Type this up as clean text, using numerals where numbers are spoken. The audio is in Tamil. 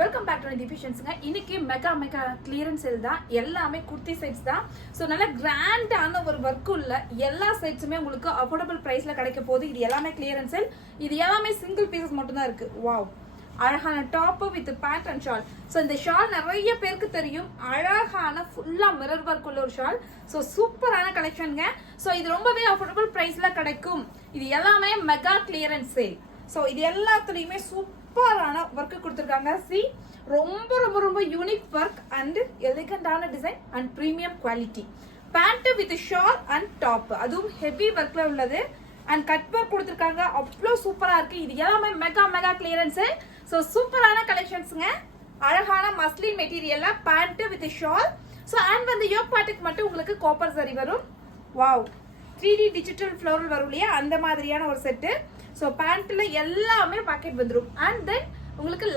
Welcome back to டிஃபிஷியன்ஸுங்க. இன்னைக்கு மெகா கிளியரன்ஸ் சேல் தான். எல்லாமே குர்த்தி செட்ஸ் தான். ஸோ நல்ல கிராண்டான ஒரு ஒர்க்கு உள்ள எல்லா செட்ஸுமே உங்களுக்கு அஃபோர்டபுள் ப்ரைஸில் கிடைக்க போகுது. இது எல்லாமே கிளியரன்ஸ் சேல். இது எல்லாமே சிங்கிள் பீசஸ் மட்டும்தான் இருக்கு. வாவ், அழகான top with pant and shawl. So இந்த ஷால் நிறைய பேருக்கு தெரியும். அழகான ஃபுல்லா மிரர் ஒர்க் உள்ள ஒரு ஷால். ஸோ சூப்பரான கலெக்ஷனுங்க. ஸோ இது ரொம்பவே அஃபோர்டபுள் ப்ரைஸ்ல கிடைக்கும். இது எல்லாமே மெகா கிளியரன்ஸ் சேல். ஸோ இது எல்லாத்துலயுமே சூப்பரான ஒர்க் கொடுத்துருக்காங்க. சி, ரொம்ப ரொம்ப ரொம்ப யூனிக் ஒர்க் அண்ட் எலிகண்டான design and premium quality. Pant with shawl and top, அதுவும் ஹெவி ஒர்க்ல உள்ளது. அண்ட் கட் ஒர்க் கொடுத்துருக்காங்க. அவ்வளோ சூப்பரா இருக்கு. இது எல்லாமே மெகா கிளியரன்ஸ். ஸோ சூப்பரான கலெக்ஷன்ஸுங்க. அழகான மஸ்லின் மெட்டீரியல்ல pant with shawl. So and வந்து யோக் பாட்டுக்கு மட்டும் உங்களுக்கு காப்பர் சரி வரும். வாவ், 3D டிஜிட்டல் ஃப்ளோரல் வரும் இல்லையா, அந்த மாதிரியான ஒரு செட்டு. ஸோ பேண்ட்ல எல்லாமே பாக்கெட் வந்துடும். அண்ட் தென் உங்களுக்கு